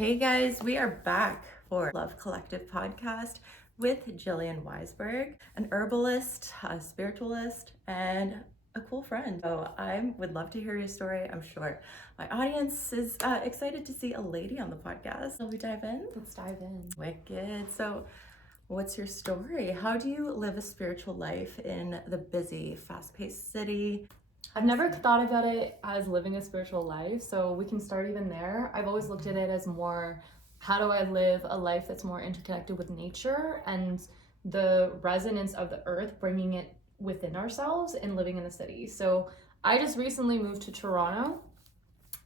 Hey guys, we are back for Love Collective podcast with Jillian Wisbourg, an herbalist, a spiritualist, and a cool friend. So I would love to hear your story. I'm sure my audience is excited to see a lady on the podcast. Shall we dive in? Let's dive in. Wicked. So what's your story? How do you live a spiritual life in the busy, fast-paced city? I've never thought about it as living a spiritual life, so we can start even there. I've always looked at it as more, how do I live a life that's more interconnected with nature and the resonance of the earth, bringing it within ourselves and living in the city. So I just recently moved to Toronto,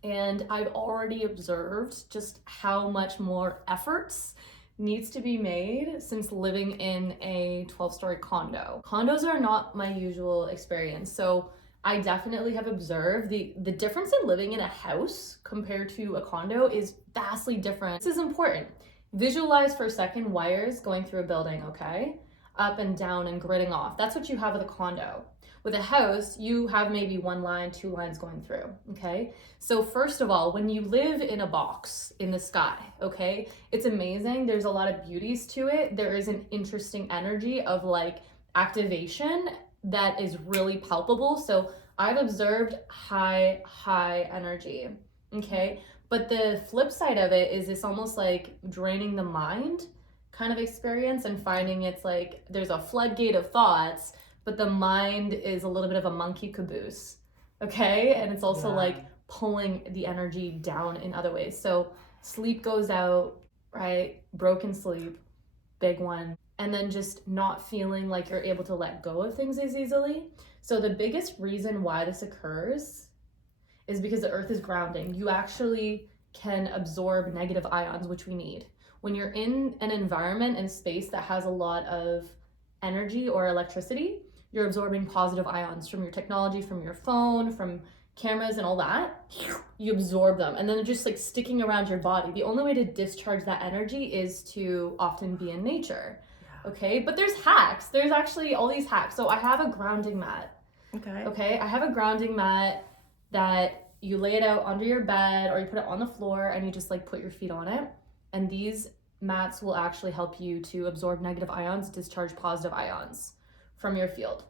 and I've already observed just how much more efforts needs to be made since living in a 12-story condo. Condos are not my usual experience, so I definitely have observed the difference in living in a house compared to a condo is vastly different. This is important. Visualize for a second wires going through a building, okay? Up and down and gridding off. That's what you have with a condo. With a house, you have maybe one line, two lines going through, okay? So first of all, when you live in a box in the sky, okay, it's amazing. There's a lot of beauties to it. There is an interesting energy of like activation that is really palpable. So I've observed high energy, okay? But the flip side of it is it's almost like draining the mind kind of experience and finding it's like there's a floodgate of thoughts, but the mind is a little bit of a monkey caboose, okay? And it's also like pulling the energy down in other ways. So sleep goes out, right? Broken sleep, big one. And then just not feeling like you're able to let go of things as easily. So the biggest reason why this occurs is because the earth is grounding. You actually can absorb negative ions, which we need. When you're in an environment and space that has a lot of energy or electricity, you're absorbing positive ions from your technology, from your phone, from cameras and all that. You absorb them and then they're just like sticking around your body. The only way to discharge that energy is to often be in nature. Okay, but there's hacks. There's actually all these hacks. So I have a grounding mat. Okay, I have a grounding mat that you lay it out under your bed or you put it on the floor and you just like put your feet on it. And these mats will actually help you to absorb negative ions, discharge positive ions from your field.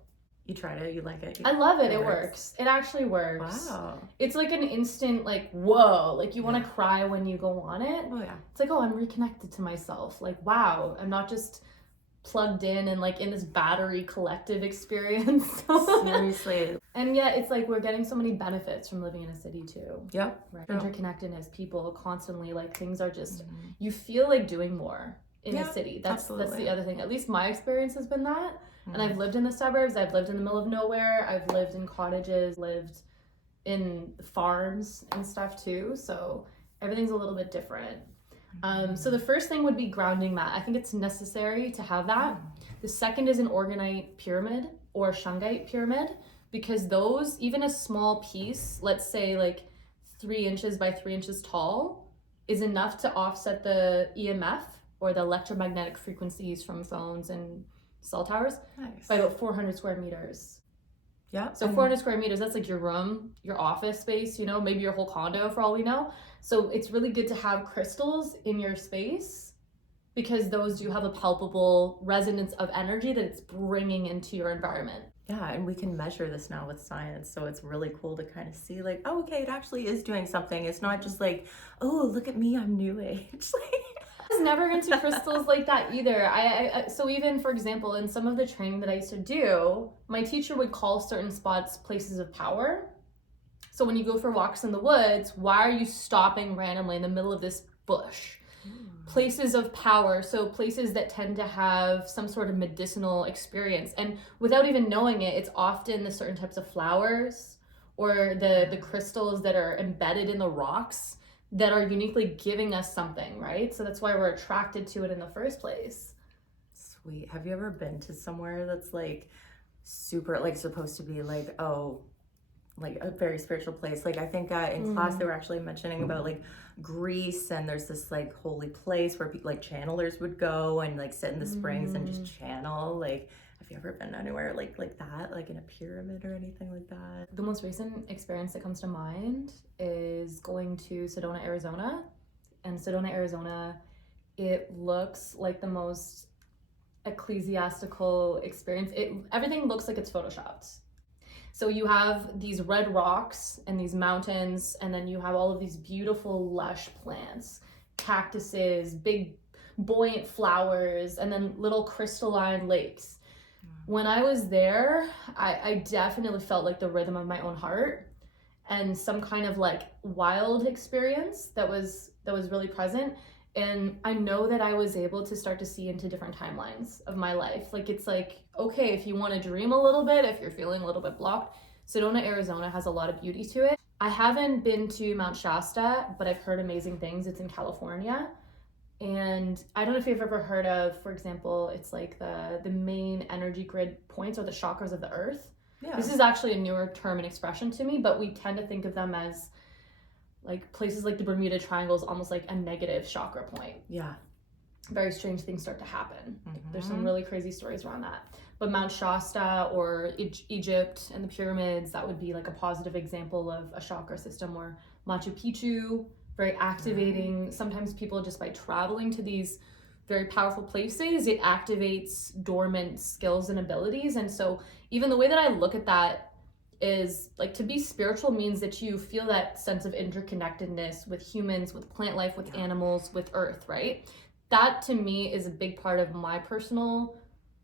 You tried it, you like it? I love it. It works. It actually works. Wow. It's like an instant, like, whoa, like you want to cry when you go on it. Oh yeah. It's like, oh, I'm reconnected to myself. Like, wow, I'm not just plugged in and like in this battery collective experience. Seriously. And yet it's like we're getting so many benefits from living in a city too. Yep. Right. Interconnectedness, people constantly, like things are just, you feel like doing more in a city. That's the other thing. At least my experience has been that. And I've lived in the suburbs, I've lived in the middle of nowhere, I've lived in cottages, lived in farms and stuff too. So everything's a little bit different. So the first thing would be grounding mat. I think it's necessary to have that. The second is an orgonite pyramid or shungite pyramid, because those, even a small piece, let's say like 3 inches by 3 inches tall, is enough to offset the EMF or the electromagnetic frequencies from phones and cell towers by about 400 square meters. Yeah. So 400 square meters, that's like your room, your office space, you know, maybe your whole condo for all we know. So it's really good to have crystals in your space because those do have a palpable resonance of energy that it's bringing into your environment. Yeah, and we can measure this now with science. So it's really cool to kind of see like, oh, okay, it actually is doing something. It's not just like, oh, look at me, I'm new age. I was never into crystals like that either. So even, for example, in some of the training that I used to do, my teacher would call certain spots places of power. So when you go for walks in the woods, why are you stopping randomly in the middle of this bush? Places of power, so places that tend to have some sort of medicinal experience. And without even knowing it, it's often the certain types of flowers or the crystals that are embedded in the rocks that are uniquely giving us something, right? So that's why we're attracted to it in the first place. Sweet. Have you ever been to somewhere that's like super, like supposed to be like, oh, like a very spiritual place? Like I think in class they were actually mentioning about like Greece, and there's this like holy place where people like channelers would go and like sit in the springs and just channel. Like, have you ever been anywhere like that, like in a pyramid or anything like that? The most recent experience that comes to mind is going to Sedona, Arizona in Sedona, Arizona. It looks like the most ecclesiastical experience. Everything looks like it's photoshopped. So you have these red rocks and these mountains, and then you have all of these beautiful lush plants, cactuses, big buoyant flowers, and then little crystalline lakes. When I was there, I definitely felt like the rhythm of my own heart and some kind of like wild experience that was really present. And I know that I was able to start to see into different timelines of my life. Like, it's like, okay, if you want to dream a little bit, if you're feeling a little bit blocked, Sedona, Arizona has a lot of beauty to it. I haven't been to Mount Shasta, but I've heard amazing things. It's in California. And I don't know if you've ever heard of, for example, it's like the main energy grid points or the chakras of the earth. Yeah. This is actually a newer term and expression to me, but we tend to think of them as like places like the Bermuda Triangle is almost like a negative chakra point. Yeah. Very strange things start to happen. There's some really crazy stories around that. But Mount Shasta or Egypt and the pyramids, that would be like a positive example of a chakra system. Or Machu Picchu, very activating. Sometimes people, just by traveling to these very powerful places, it activates dormant skills and abilities. And so even the way that I look at that is like, to be spiritual means that you feel that sense of interconnectedness with humans, with plant life, with animals, with earth, right? That to me is a big part of my personal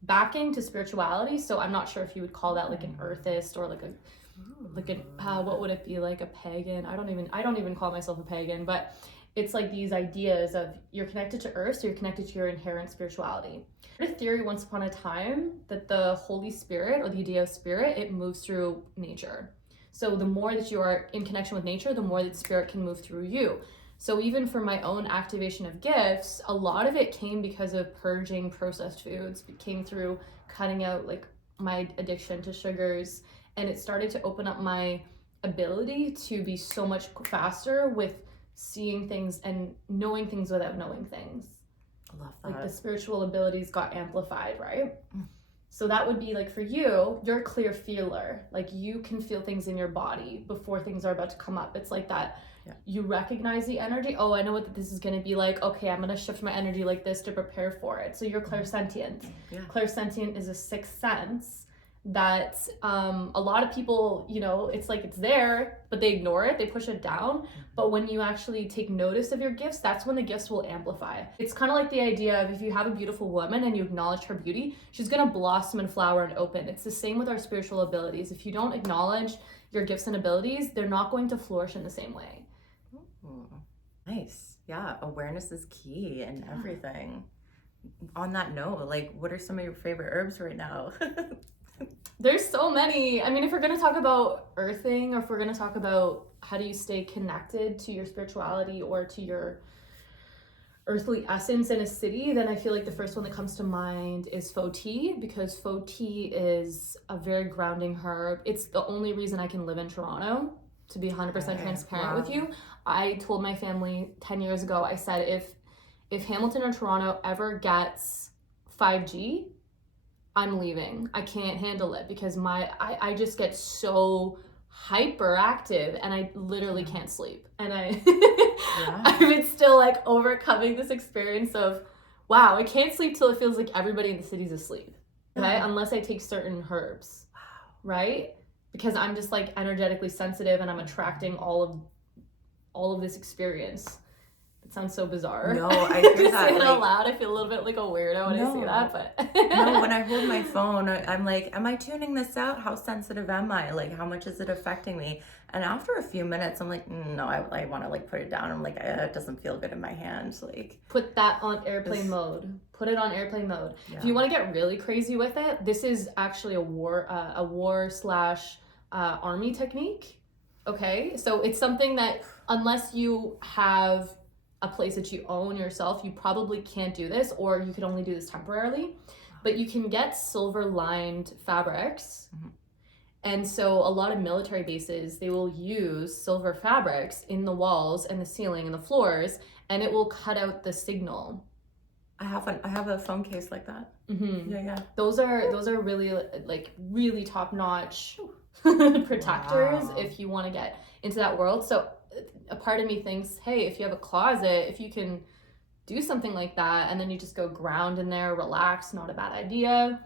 backing to spirituality. So I'm not sure if you would call that like an earthist or like what would it be, like a pagan? I don't even call myself a pagan, but it's like these ideas of you're connected to earth, so you're connected to your inherent spirituality. I heard a theory once upon a time that the Holy Spirit, or the idea of spirit, it moves through nature. So the more that you are in connection with nature, the more that spirit can move through you. So even for my own activation of gifts, a lot of it came because of purging processed foods. It came through cutting out like my addiction to sugars, and it started to open up my ability to be so much faster with seeing things and knowing things without knowing things. I love that. Like the spiritual abilities got amplified, right? So that would be like, for you, you're a clear feeler. Like you can feel things in your body before things are about to come up. It's like that. Yeah. You recognize the energy. Oh, I know what this is going to be like. Okay, I'm going to shift my energy like this to prepare for it. So you're clairsentient. Yeah. Clairsentient is a sixth sense that a lot of people, you know, it's like it's there, but they ignore it, they push it down. But when you actually take notice of your gifts, that's when the gifts will amplify. It's kind of like the idea of, if you have a beautiful woman and you acknowledge her beauty, she's going to blossom and flower and open. It's the same with our spiritual abilities. If you don't acknowledge your gifts and abilities, they're not going to flourish in the same way. Ooh, nice. Yeah, awareness is key in everything. On that note, like, what are some of your favorite herbs right now? There's so many. I mean, if we're going to talk about earthing, or if we're going to talk about how do you stay connected to your spirituality or to your earthly essence in a city, then I feel like the first one that comes to mind is faux tea, because faux tea is a very grounding herb. It's the only reason I can live in Toronto, to be 100% transparent with you. I told my family 10 years ago, I said, if Hamilton or Toronto ever gets 5G, I'm leaving. I can't handle it, because I just get so hyperactive and I literally can't sleep. And I'm still like overcoming this experience of, wow, I can't sleep till it feels like everybody in the city's asleep. Okay? Unless I take certain herbs. Right? Because I'm just like energetically sensitive and I'm attracting all of this experience. It sounds so bizarre. No, I hear just that. Say it out loud. I feel a little bit like a weirdo when I say that, but no, when I hold my phone, I'm like, am I tuning this out? How sensitive am I? Like, how much is it affecting me? And after a few minutes, I'm like, no, I want to like put it down. I'm like, it doesn't feel good in my hand. Like, put that on airplane mode. Put it on airplane mode. Yeah. If you want to get really crazy with it, this is actually a war slash army technique. Okay, so it's something that unless you have a place that you own yourself, you probably can't do this, or you could only do this temporarily. But you can get silver lined fabrics. And so a lot of military bases, they will use silver fabrics in the walls and the ceiling and the floors, and it will cut out the signal. I have a phone case like that. Yeah. Those are really like really top notch protectors if you want to get into that world. So a part of me thinks, hey, if you have a closet, if you can do something like that, and then you just go ground in there, relax, not a bad idea,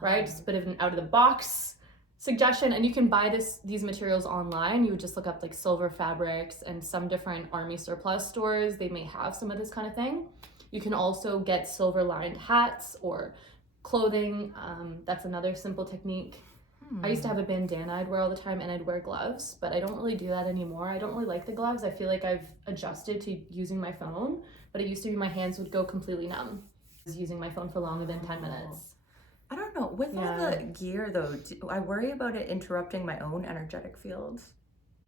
right? Just a bit of an out of the box suggestion. And you can buy these materials online. You would just look up like Silver Fabrics, and some different army surplus stores, they may have some of this kind of thing. You can also get silver lined hats or clothing. That's another simple technique. I used to have a bandana I'd wear all the time, and I'd wear gloves, but I don't really do that anymore. I don't really like the gloves. I feel like I've adjusted to using my phone, but it used to be my hands would go completely numb. I was using my phone for longer than 10 minutes. I don't know. With all the gear, though, I worry about it interrupting my own energetic field.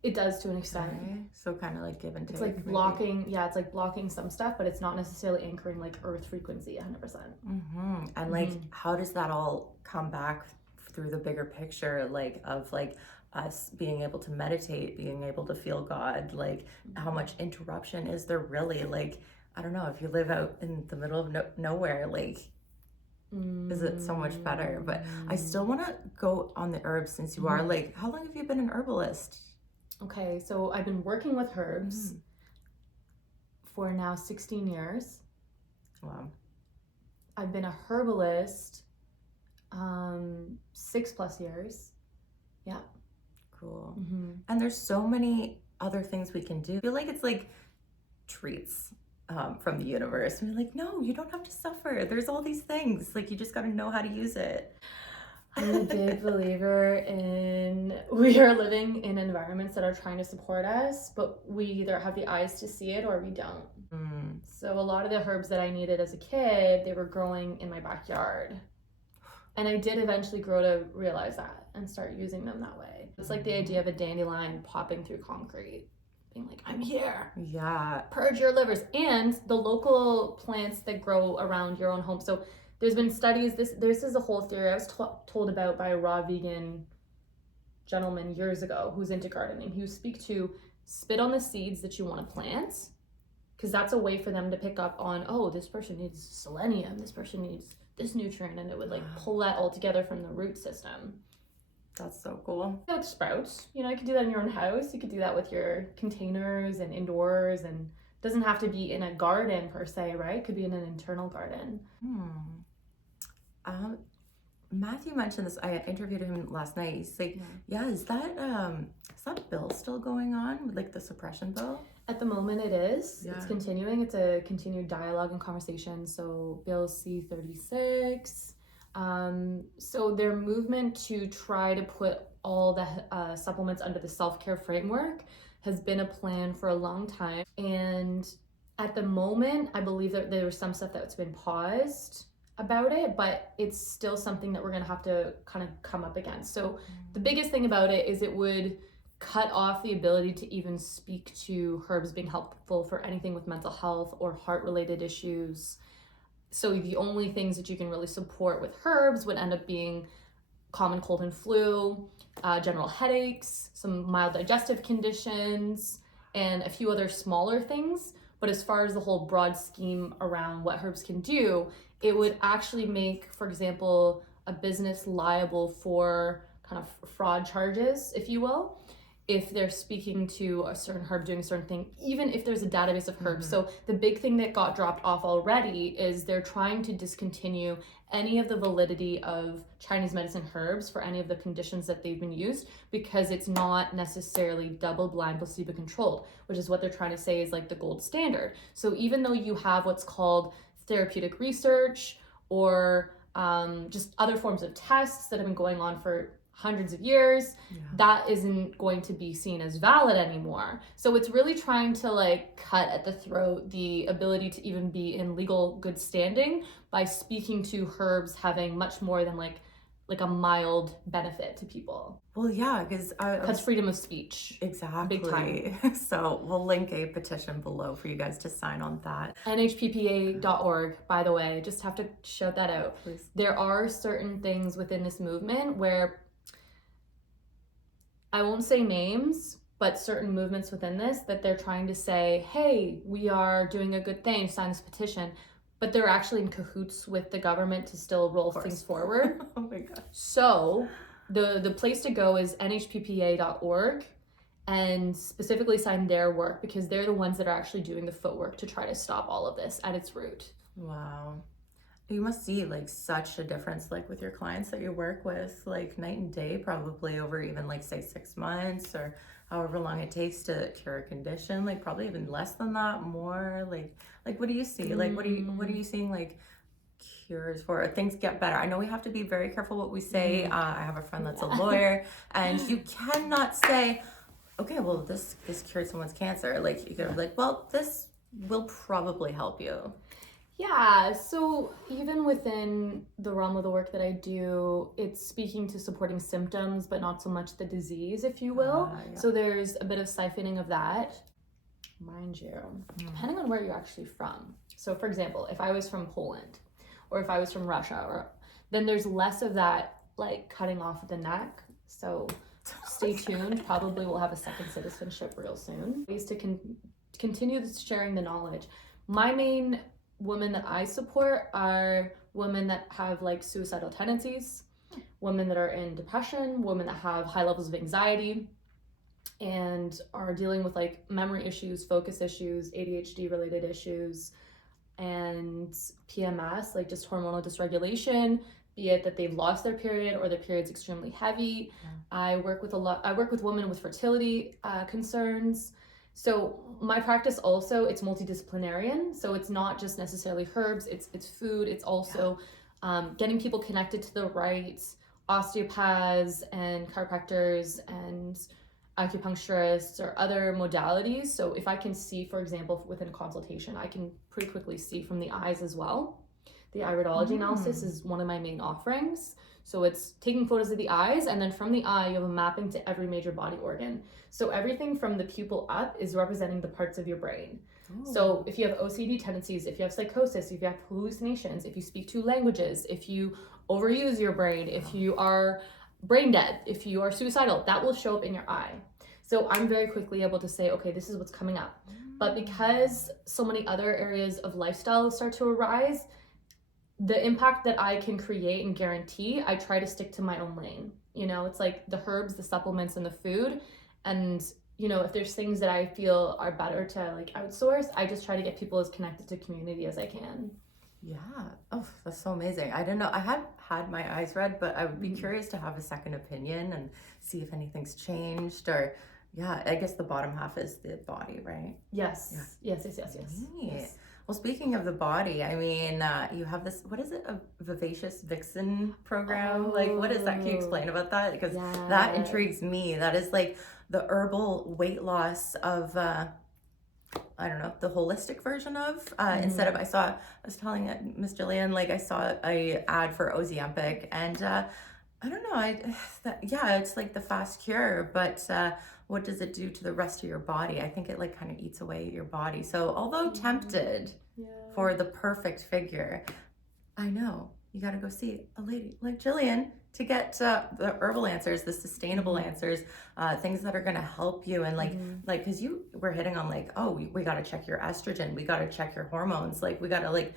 It does to an extent. Okay. So kind of like give and take. It's like blocking, it's like blocking some stuff, but it's not necessarily anchoring like earth frequency 100%. And like, how does that all come back through the bigger picture, like of like us being able to meditate, being able to feel God, like how much interruption is there really? Like, I don't know, if you live out in the middle of nowhere, like, is it so much better? But I still want to go on the herbs, since you are like, how long have you been an herbalist? Okay, so I've been working with herbs for now 16 years. Wow. I've been a herbalist 6+ years. Yeah. Cool. And there's so many other things we can do. I feel like it's like treats from the universe. And we're like, no, you don't have to suffer. There's all these things. Like, you just got to know how to use it. I'm a big believer in we are living in environments that are trying to support us, but we either have the eyes to see it or we don't. So a lot of the herbs that I needed as a kid, they were growing in my backyard. And I did eventually grow to realize that and start using them that way. It's like the idea of a dandelion popping through concrete, being like, I'm here. Yeah. Purge your livers. And the local plants that grow around your own home. So there's been studies, this is a whole theory I was told about by a raw vegan gentleman years ago who's into gardening. He would speak to spit on the seeds that you want to plant, because that's a way for them to pick up on, oh, this person needs selenium, this person needs this nutrient, and it would like pull that all together from the root system. That's so cool. With sprouts, you could do that in your own house. You could do that with your containers and indoors, and it doesn't have to be in a garden per se, right? It could be in an internal garden. Matthew mentioned this. I interviewed him last night. He's like, is that bill still going on, with like the suppression bill? At the moment it is. It's continuing. It's a continued dialogue and conversation. So Bill C-36. So their movement to try to put all the supplements under the self-care framework has been a plan for a long time. And at the moment, I believe that there was some stuff that's been paused about it, but it's still something that we're going to have to kind of come up against. So the biggest thing about it is it would cut off the ability to even speak to herbs being helpful for anything with mental health or heart related issues. So the only things that you can really support with herbs would end up being common cold and flu, general headaches, some mild digestive conditions, and a few other smaller things. But as far as the whole broad scheme around what herbs can do, it would actually make, for example, a business liable for kind of fraud charges, if you will, if they're speaking to a certain herb doing a certain thing, even if there's a database of herbs. So the big thing that got dropped off already is they're trying to discontinue any of the validity of Chinese medicine herbs for any of the conditions that they've been used, because it's not necessarily double-blind placebo controlled, which is what they're trying to say is like the gold standard. So even though you have what's called therapeutic research or just other forms of tests that have been going on for hundreds of years, that isn't going to be seen as valid anymore. So it's really trying to like cut at the throat the ability to even be in legal good standing by speaking to herbs having much more than like a mild benefit to people. Well, yeah, because cuts freedom of speech. Exactly. Big time. So we'll link a petition below for you guys to sign on that. NHPPA.org, by the way, just have to shout that out. Please. There are certain things within this movement where I won't say names, but certain movements within this that they're trying to say, hey, we are doing a good thing, sign this petition, but they're actually in cahoots with the government to still roll things forward. Oh my God. So the place to go is nhppa.org, and specifically sign their work because they're the ones that are actually doing the footwork to try to stop all of this at its root. Wow. You must see like such a difference like with your clients that you work with, like night and day, probably over even like say 6 months or however long it takes to cure a condition, like probably even less than that, more like what do you see? Like what are you seeing like cures for? Things get better. I know we have to be very careful what we say. I have a friend that's a lawyer, and you cannot say, okay, well this cured someone's cancer. Like you could be like, well, this will probably help you. Yeah, so even within the realm of the work that I do, it's speaking to supporting symptoms, but not so much the disease, if you will. Yeah. So there's a bit of siphoning of that. Mind you, depending on where you're actually from. So for example, if I was from Poland, or if I was from Russia, then there's less of that like cutting off of the neck. So stay tuned. Probably we'll have a second citizenship real soon. Ways to continue sharing the knowledge. My main women that I support are women that have like suicidal tendencies, women that are in depression, women that have high levels of anxiety and are dealing with like memory issues, focus issues, ADHD related issues, and PMS, like just hormonal dysregulation, be it that they've lost their period or their period's extremely heavy. I work with women with fertility concerns. So my practice also, it's multidisciplinarian. So it's not just necessarily herbs, it's food. It's also getting people connected to the right osteopaths and chiropractors and acupuncturists or other modalities. So if I can see, for example, within a consultation, I can pretty quickly see from the eyes as well. The iridology analysis is one of my main offerings. So it's taking photos of the eyes, and then from the eye, you have a mapping to every major body organ. So everything from the pupil up is representing the parts of your brain. So if you have OCD tendencies, if you have psychosis, if you have hallucinations, if you speak two languages, if you overuse your brain, if you are brain dead, if you are suicidal, that will show up in your eye. So I'm very quickly able to say, okay, this is what's coming up. But because so many other areas of lifestyle start to arise, the impact that I can create and guarantee, I try to stick to my own lane. You know, it's like the herbs, the supplements, and the food. And, you know, if there's things that I feel are better to like outsource, I just try to get people as connected to community as I can. Yeah. Oh, that's so amazing. I didn't know. I had had my eyes read, but I would be curious to have a second opinion and see if anything's changed or, yeah, I guess the bottom half is the body, right? Yes. Yeah. Yes. Yes. Well, speaking of the body, I mean, you have this, what is it, a vivacious Vixen program? Like, what is that? Can you explain about that? Because that intrigues me. That is like the herbal weight loss of, I don't know, the holistic version of, instead of, I was telling Miss Jillian, like I saw a ad for Ozempic and, I don't know, it's like the fast cure, but, what does it do to the rest of your body? I think it like kind of eats away at your body. So although tempted for the perfect figure, I know you got to go see a lady like Jillian to get the herbal answers, the sustainable answers, things that are going to help you. And like, cause you were hitting on like, oh, we got to check your estrogen. We got to check your hormones. Like we got to like,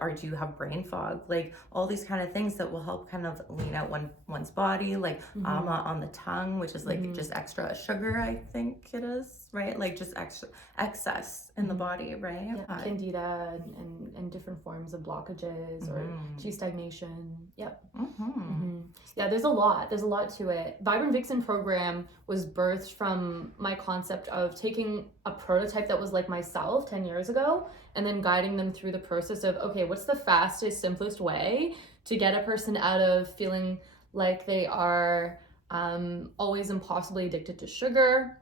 or do you have brain fog? Like all these kind of things that will help kind of lean out one's body, like ama on the tongue, which is like just extra sugar, I think it is, right? Like just extra excess in the body, right? Yeah, candida and different forms of blockages or G stagnation. Yep. Yeah, there's a lot to it. Vibrant Vixen program was birthed from my concept of taking a prototype that was like myself 10 years ago and then guiding them through the process of, okay, what's the fastest, simplest way to get a person out of feeling like they are always impossibly addicted to sugar,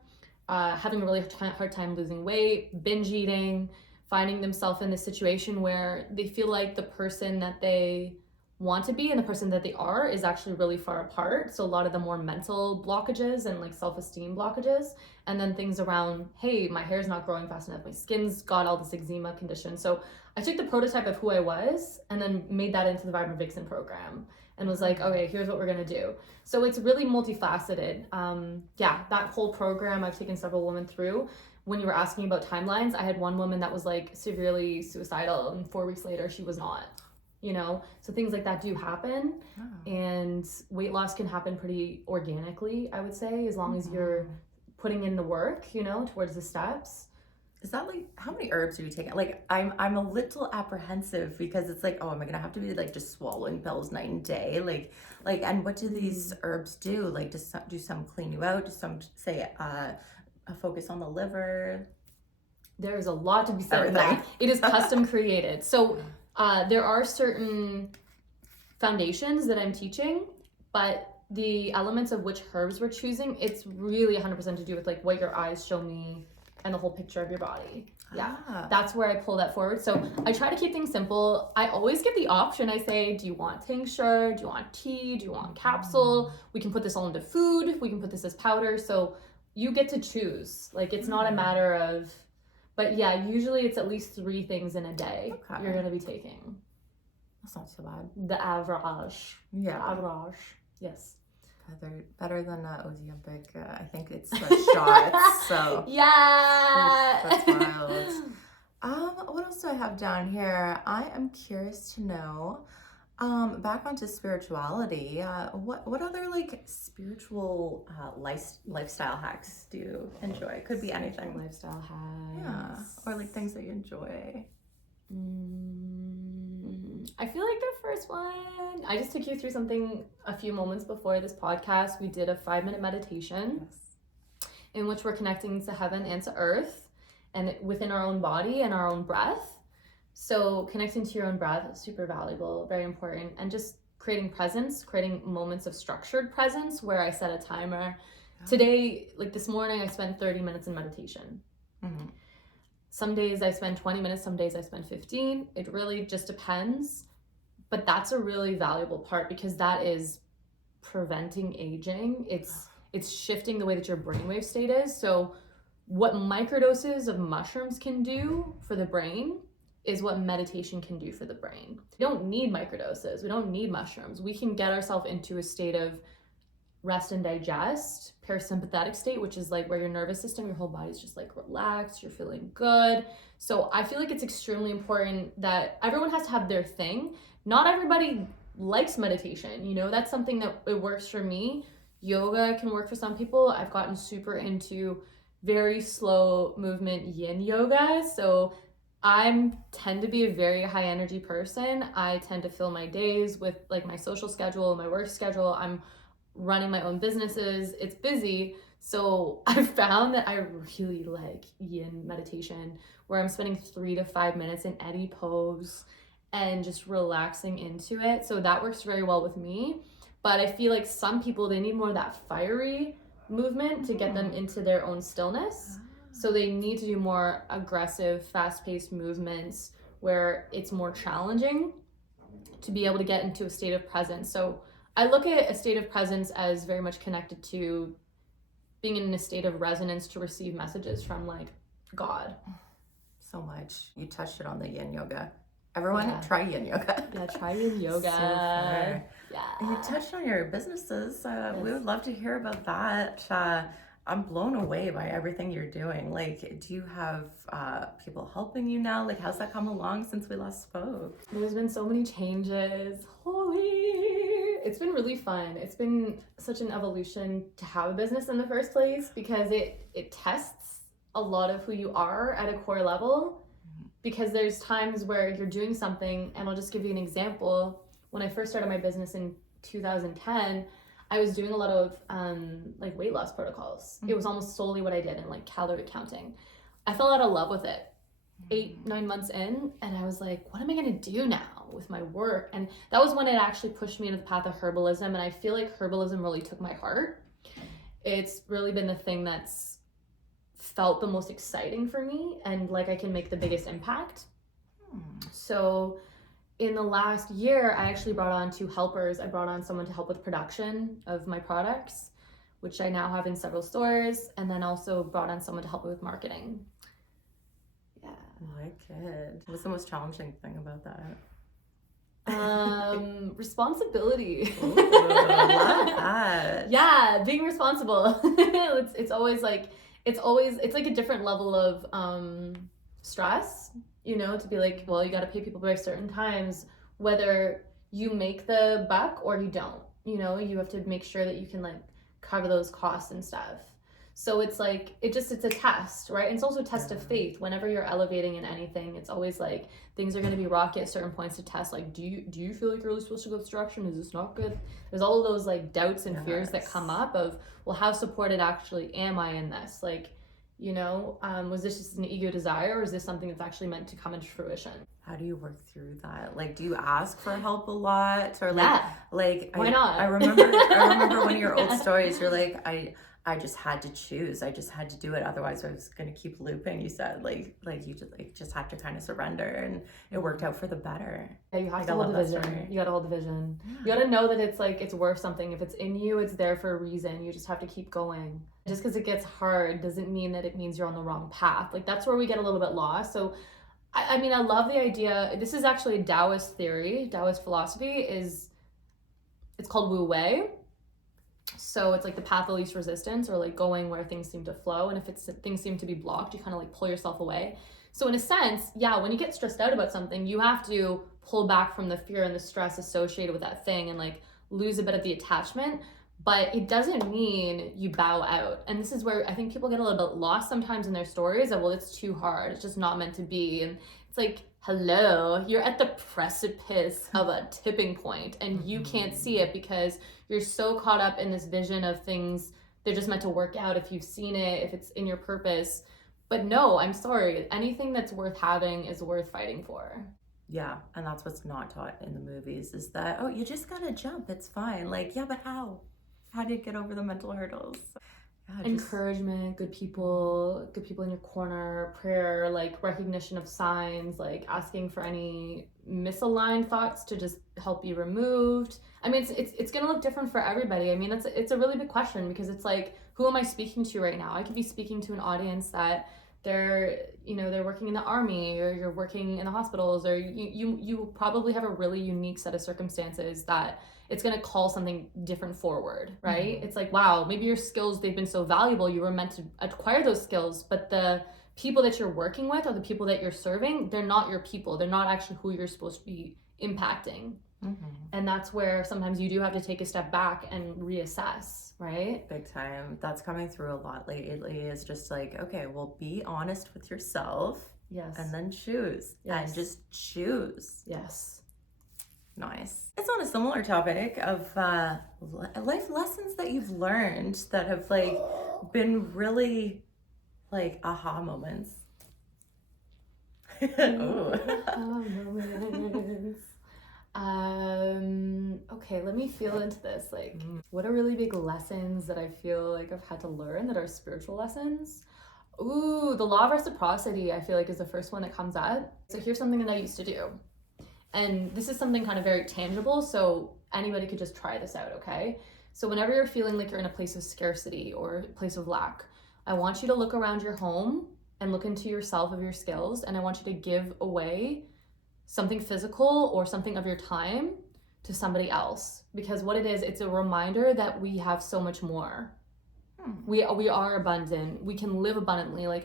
having a really hard time losing weight, binge eating, finding themselves in this situation where they feel like the person that they want to be and the person that they are is actually really far apart. So a lot of the more mental blockages and like self-esteem blockages, and then things around, hey, my hair's not growing fast enough, my skin's got all this eczema condition. So I took the prototype of who I was and then made that into the Vibrant Vixen program and was like, okay, here's what we're gonna do. So it's really multifaceted. That whole program I've taken several women through. When you were asking about timelines, I had one woman that was like severely suicidal and 4 weeks later she was not. You know, so things like that do happen, and weight loss can happen pretty organically, I would say, as long as you're putting in the work, towards the steps. Is that like, how many herbs are you taking? Like, I'm a little apprehensive because it's like, oh, am I gonna have to be like just swallowing pills night and day? Like, and what do these herbs do? Like, do some clean you out? Do some say a focus on the liver? There's a lot to be said for that. It is custom created. So there are certain foundations that I'm teaching, but the elements of which herbs we're choosing, it's really 100% to do with like what your eyes show me and the whole picture of your body. Yeah, that's where I pull that forward. So I try to keep things simple. I always give the option. I say, do you want tincture? Do you want tea? Do you want capsule? We can put this all into food. We can put this as powder. So you get to choose. Like, it's not a matter of, but yeah, usually it's at least 3 things in a day you're going to be taking. That's not so bad. The average. Yeah. The average. Yes. Better than Ozempic. I think it's shots. So yeah, that's wild. What else do I have down here? I am curious to know. Back onto spirituality. What other like spiritual lifestyle hacks do you enjoy? Could be anything. Lifestyle hacks. Yeah, or like things that you enjoy. I feel like the first one, I just took you through something a few moments before this podcast. We did a 5-minute meditation in which we're connecting to heaven and to earth and within our own body and our own breath. So connecting to your own breath is super valuable, very important. And just creating presence, creating moments of structured presence where I set a timer. Today, like this morning, I spent 30 minutes in meditation. Some days I spend 20 minutes, some days I spend 15. It really just depends. But that's a really valuable part because that is preventing aging. It's shifting the way that your brainwave state is. So what microdoses of mushrooms can do for the brain is what meditation can do for the brain. We don't need microdoses. We don't need mushrooms. We can get ourselves into a state of rest and digest, parasympathetic state, which is like where your nervous system, your whole body's just like relaxed, you're feeling good. So I feel like it's extremely important that everyone has to have their thing. Not everybody likes meditation, that's something that it works for me. Yoga can work for some people. I've gotten super into very slow movement yin yoga. So I tend to be a very high energy person. I tend to fill my days with like my social schedule, my work schedule. I'm running my own businesses. It's busy. So I found that I really like yin meditation where I'm spending 3 to 5 minutes in any pose and just relaxing into it. So that works very well with me. But I feel like some people, they need more of that fiery movement to get them into their own stillness. So they need to do more aggressive, fast-paced movements where it's more challenging to be able to get into a state of presence. So I look at a state of presence as very much connected to being in a state of resonance to receive messages from like God. So much. You touched it on the yin yoga. Everyone try yin yoga. Yeah, try yin yoga. Super. Yeah. You touched on your businesses. We would love to hear about that. I'm blown away by everything you're doing. Like, do you have people helping you now? Like, how's that come along since we last spoke? There's been so many changes. It's been really fun. It's been such an evolution to have a business in the first place because it tests a lot of who you are at a core level. Because there's times where you're doing something, and I'll just give you an example. When I first started my business in 2010, I was doing a lot of like weight loss protocols. It was almost solely what I did in like calorie counting. I fell out of love with it 8-9 months in, and I was like, what am I gonna do now with my work? And that was when it actually pushed me into the path of herbalism, and I feel like herbalism really took my heart. It's really been the thing that's felt the most exciting for me and like I can make the biggest impact. So in the last year, I actually brought on 2 helpers. I brought on someone to help with production of my products, which I now have in several stores, and then also brought on someone to help me with marketing. Yeah. Wicked. What's the most challenging thing about that? Responsibility. Ooh, I love that. Yeah, being responsible. It's like a different level of stress, to be like, well, you got to pay people by certain times, whether you make the buck or you don't. You have to make sure that you can like cover those costs and stuff. So it's like, it's a test, right? And it's also a test of faith. Whenever you're elevating in anything, it's always like things are going to be rocky at certain points to test. Like, do you feel like you're really supposed to go this direction? Is this not good? There's all of those like doubts and fears that come up of, well, how supported actually am I in this? Like, was this just an ego desire, or is this something that's actually meant to come into fruition? How do you work through that? Like, do you ask for help a lot, or like, Yeah. Why not? I remember one of your old stories. You're like, I just had to choose. I just had to do it. Otherwise, I was gonna keep looping. You said like you just had to kind of surrender, and it worked out for the better. Yeah, you have to hold the vision. You gotta hold the vision. You gotta know that it's like it's worth something. If it's in you, it's there for a reason. You just have to keep going. Just because it gets hard doesn't mean that it means you're on the wrong path. Like that's where we get a little bit lost. So I mean, I love the idea. This is actually a Taoist theory. Taoist philosophy it's called Wu Wei. So it's like the path of least resistance, or like going where things seem to flow. And if things seem to be blocked, you kind of like pull yourself away. So in a sense, yeah, when you get stressed out about something, you have to pull back from the fear and the stress associated with that thing and like lose a bit of the attachment. But it doesn't mean you bow out. And this is where I think people get a little bit lost sometimes in their stories of, well, it's too hard. It's just not meant to be. And it's like, hello, you're at the precipice of a tipping point and you can't see it because you're so caught up in this vision of things. They're just meant to work out if you've seen it, if it's in your purpose. But no, I'm sorry. Anything that's worth having is worth fighting for. Yeah, and that's what's not taught in the movies is that, oh, you just gotta jump. It's fine. Like, yeah, but how? How do you get over the mental hurdles? Yeah, encouragement, good people in your corner, prayer, like recognition of signs, like asking for any misaligned thoughts to just help be removed. I mean, it's gonna look different for everybody. I mean, it's a really big question because it's like, who am I speaking to right now? I could be speaking to an audience that they're working in the army, or you're working in the hospitals, or you probably have a really unique set of circumstances that it's going to call something different forward, right? Mm-hmm. It's like, wow, maybe your skills, they've been so valuable, you were meant to acquire those skills, but the people that you're working with or the people that you're serving, they're not your people. They're not actually who you're supposed to be impacting. Mm-hmm. And that's where sometimes you do have to take a step back and reassess, right? Big time. That's coming through a lot lately. Is just like, okay, well, be honest with yourself. Yes. And then choose. Yes. And just choose. Yes. Nice. It's on a similar topic of life lessons that you've learned that have like been really like aha moments. Aha moments. Okay, let me feel into this. Like, what are really big lessons that I feel like I've had to learn that are spiritual lessons? Ooh, the law of reciprocity, I feel like, is the first one that comes up. So here's something that I used to do. And this is something kind of very tangible, so anybody could just try this out, okay? So whenever you're feeling like you're in a place of scarcity or a place of lack, I want you to look around your home and look into yourself of your skills, and I want you to give away something physical or something of your time to somebody else. Because what it is, it's a reminder that we have so much more. We are abundant. We can live abundantly. Like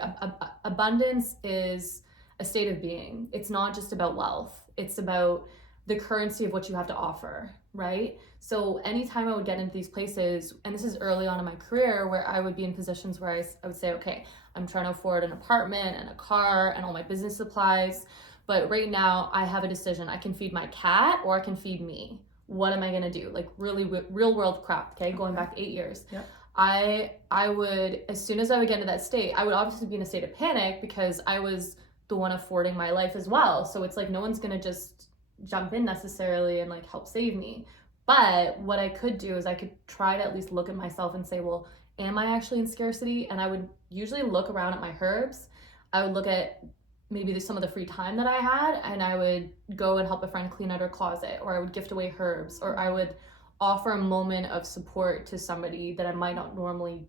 abundance is a state of being. It's not just about wealth. It's about the currency of what you have to offer, right? So anytime I would get into these places, and this is early on in my career, where I would be in positions where I would say, okay, I'm trying to afford an apartment and a car and all my business supplies, but right now I have a decision. I can feed my cat or I can feed me. What am I gonna do? Like really real world crap, okay? Going back 8 years. Yep. I would, as soon as I would get into that state, I would obviously be in a state of panic because I was the one affording my life as well. So it's like no one's gonna just jump in necessarily and like help save me. But what I could do is I could try to at least look at myself and say, well, am I actually in scarcity? And I would usually look around at my herbs. I would look at maybe some of the free time that I had, and I would go and help a friend clean out her closet, or I would gift away herbs, or I would offer a moment of support to somebody that I might not normally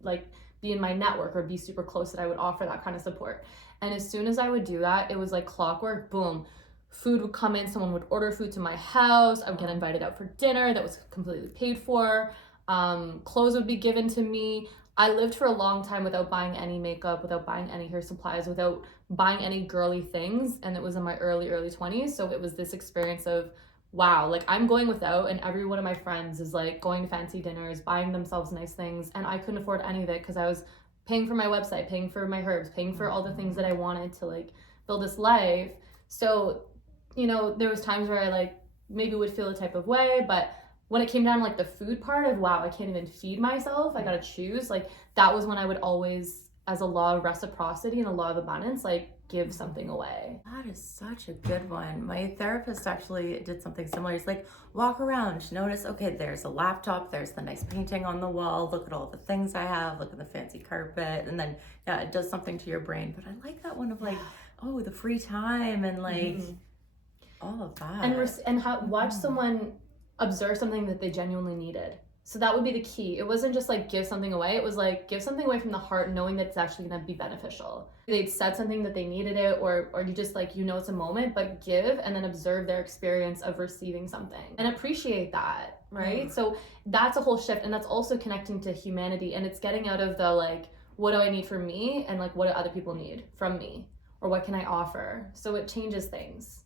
like be in my network or be super close, that I would offer that kind of support. And as soon as I would do that, it was like clockwork, boom, food would come in, someone would order food to my house, I would get invited out for dinner that was completely paid for, clothes would be given to me. I lived for a long time without buying any makeup, without buying any hair supplies, without buying any girly things, and it was in my early 20s, so it was this experience of wow, like I'm going without and every one of my friends is like going to fancy dinners, buying themselves nice things, and I couldn't afford any of it because I was paying for my website, paying for my herbs, paying for all the things that I wanted to like build this life. So, you know, there was times where I like maybe would feel a type of way, but when it came down to like the food part of, wow, I can't even feed myself, I gotta choose, like that was when I would always, as a law of reciprocity and a law of abundance, like give something away. That is such a good one. My therapist actually did something similar. He's like, walk around, notice, okay, there's a laptop, there's the nice painting on the wall, look at all the things I have, look at the fancy carpet, and then yeah, it does something to your brain. But I like that one of like, oh, the free time and like all of that. And watch someone observe something that they genuinely needed. So that would be the key. It wasn't just like give something away. It was like give something away from the heart, knowing that it's actually going to be beneficial. They'd said something that they needed it, or you just like, you know, it's a moment, but give and then observe their experience of receiving something and appreciate that, right? So that's a whole shift, and that's also connecting to humanity, and it's getting out of the like, what do I need from me, and like what do other people need from me, or what can I offer? So it changes things.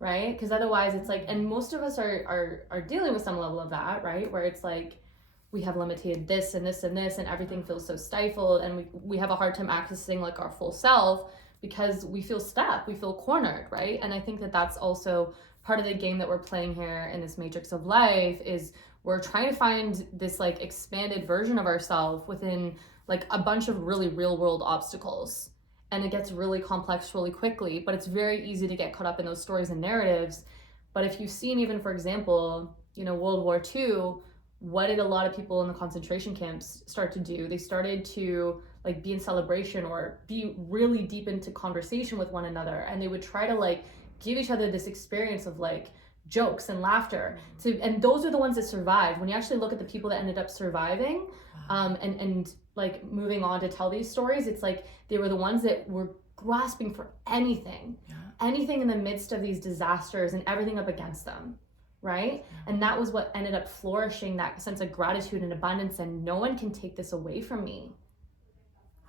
Right? Because otherwise it's like, and most of us are dealing with some level of that, right? Where it's like, we have limited this and this and this, and everything feels so stifled, and we have a hard time accessing like our full self because we feel stuck, we feel cornered, right? And I think that that's also part of the game that we're playing here in this matrix of life, is we're trying to find this like expanded version of ourselves within like a bunch of really real world obstacles. And it gets really complex really quickly, but it's very easy to get caught up in those stories and narratives. But if you've seen, even for example, you know, World War II, what did a lot of people in the concentration camps start to do? They started to like be in celebration or be really deep into conversation with one another, and they would try to like give each other this experience of like jokes and laughter. And those are the ones that survived. When you actually look at the people that ended up surviving, and like moving on to tell these stories, it's like they were the ones that were grasping for anything in the midst of these disasters and everything up against them, right? And that was what ended up flourishing, that sense of gratitude and abundance, and no one can take this away from me.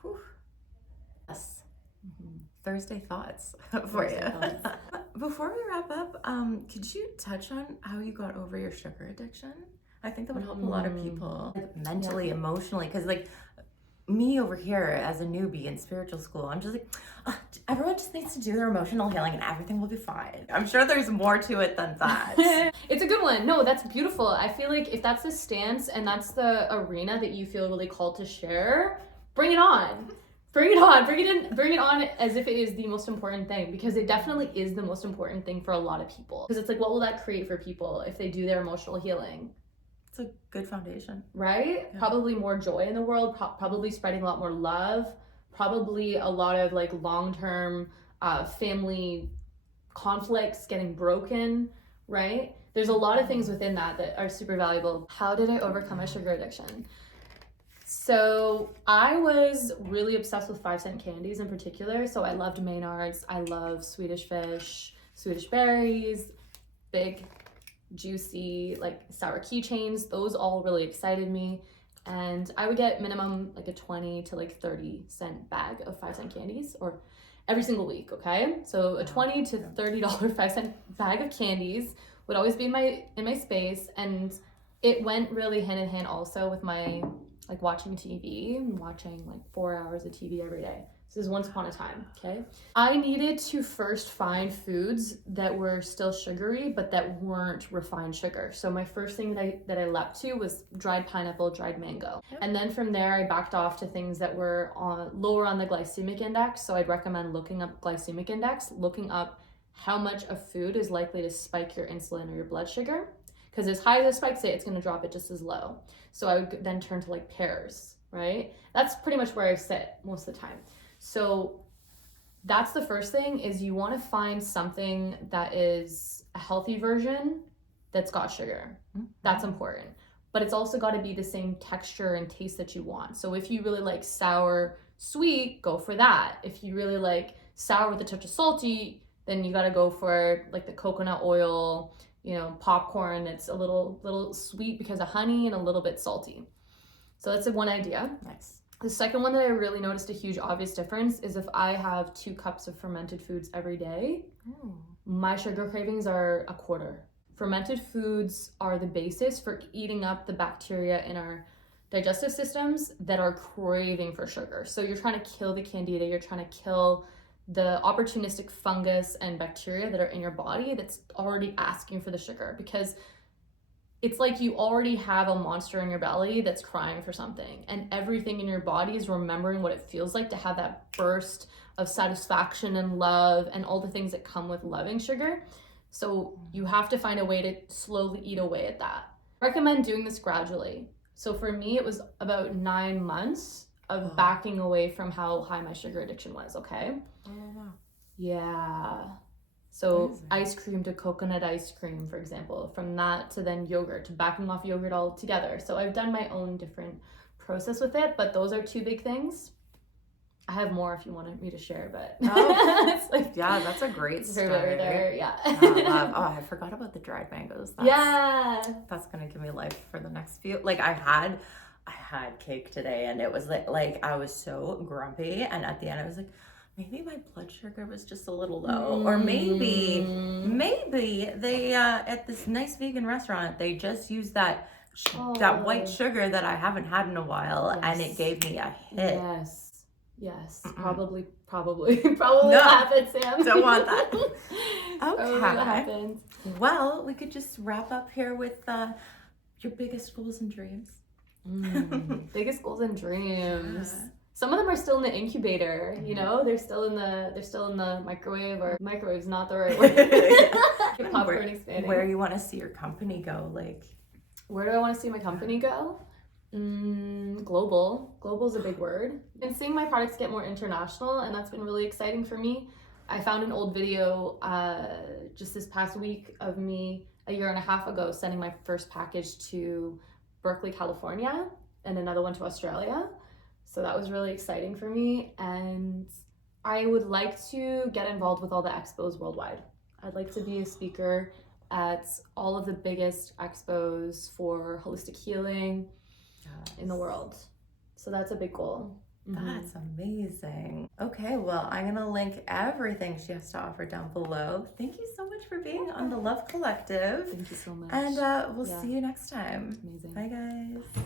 Whew. Yes. Thursday thoughts for you. Before we wrap up, could you touch on how you got over your sugar addiction? I think that would help a lot of people, like, mentally, emotionally, because like me over here as a newbie in spiritual school, I'm just like, everyone just needs to do their emotional healing and everything will be fine. I'm sure there's more to it than that. It's a good one. No, that's beautiful. I feel like if that's the stance and that's the arena that you feel really called to share, bring it on. Bring it on, bring it on as if it is the most important thing, because it definitely is the most important thing for a lot of people. Because it's like, what will that create for people if they do their emotional healing? It's a good foundation. Right? Yeah. Probably more joy in the world, probably spreading a lot more love, probably a lot of like long-term family conflicts getting broken, right? There's a lot of things within that are super valuable. How did I overcome my sugar addiction? So I was really obsessed with 5-cent candies in particular. So I loved Maynards. I love Swedish fish, Swedish berries, big, juicy, like sour keychains. Those all really excited me. And I would get minimum like a 20 to like 30-cent bag of 5-cent candies, or every single week, okay? So a $20 to $30 5-cent bag of candies would always be in my space. And it went really hand in hand also with my like watching TV and watching like 4 hours of TV every day. This is once upon a time, okay? I needed to first find foods that were still sugary, but that weren't refined sugar. So my first thing that I leapt to was dried pineapple, dried mango. Yep. And then from there, I backed off to things that were lower on the glycemic index. So I'd recommend looking up glycemic index, looking up how much a food is likely to spike your insulin or your blood sugar. Because as high as it spikes it, it's going to drop it just as low. So I would then turn to like pears, right? That's pretty much where I sit most of the time. So that's the first thing, is you want to find something that is a healthy version that's got sugar. That's important. But it's also got to be the same texture and taste that you want. So if you really like sour sweet, go for that. If you really like sour with a touch of salty, then you got to go for like the coconut oil, you know, popcorn that's a little sweet because of honey and a little bit salty. So that's one idea. Nice. The second one that I really noticed a huge obvious difference is if I have 2 cups of fermented foods every day, my sugar cravings are a quarter. fermented foods are the basis for eating up the bacteria in our digestive systems that are craving for sugar. So you're trying to kill the candida, you're trying to kill the opportunistic fungus and bacteria that are in your body that's already asking for the sugar, because it's like you already have a monster in your belly that's crying for something, and everything in your body is remembering what it feels like to have that burst of satisfaction and love and all the things that come with loving sugar. So you have to find a way to slowly eat away at that. I recommend doing this gradually. So for me, it was about 9 months of backing away from how high my sugar addiction was, okay? Oh, wow. Yeah. So Amazing. ice cream to coconut ice cream, for example, from that to then yogurt, to backing off yogurt altogether. So I've done my own different process with it, but those are 2 big things. I have more if you wanted me to share, but it's like, yeah, that's a great story. There, yeah. I forgot about the dried mangoes. That's gonna give me life for the next few. Like I had cake today, and it was like I was so grumpy, and at the end I was like, maybe my blood sugar was just a little low, or maybe they at this nice vegan restaurant they just used that white sugar that I haven't had in a while, and it gave me a hit. Yes, probably no, happened, Sam. Don't want that. Okay. Happened. Well, we could just wrap up here with your biggest goals and dreams. Biggest goals and dreams. Yeah. Some of them are still in the incubator, you know, they're still in the microwave, or microwave's not the right word. Popcorn expanding. Where you want to see your company go, like where do I want to see my company go? Global is a big word. I've been seeing my products get more international, and that's been really exciting for me. I found an old video just this past week of me a year and a half ago sending my first package to Berkeley, California, and another one to Australia. So that was really exciting for me, and I would like to get involved with all the expos worldwide. I'd like to be a speaker at all of the biggest expos for holistic healing in the world. So that's a big goal. That's amazing. Okay, well, I'm gonna link everything she has to offer down below. Thank you so much for being on the Love Collective. Thank you so much. And we'll see you next time. Amazing. Bye, guys.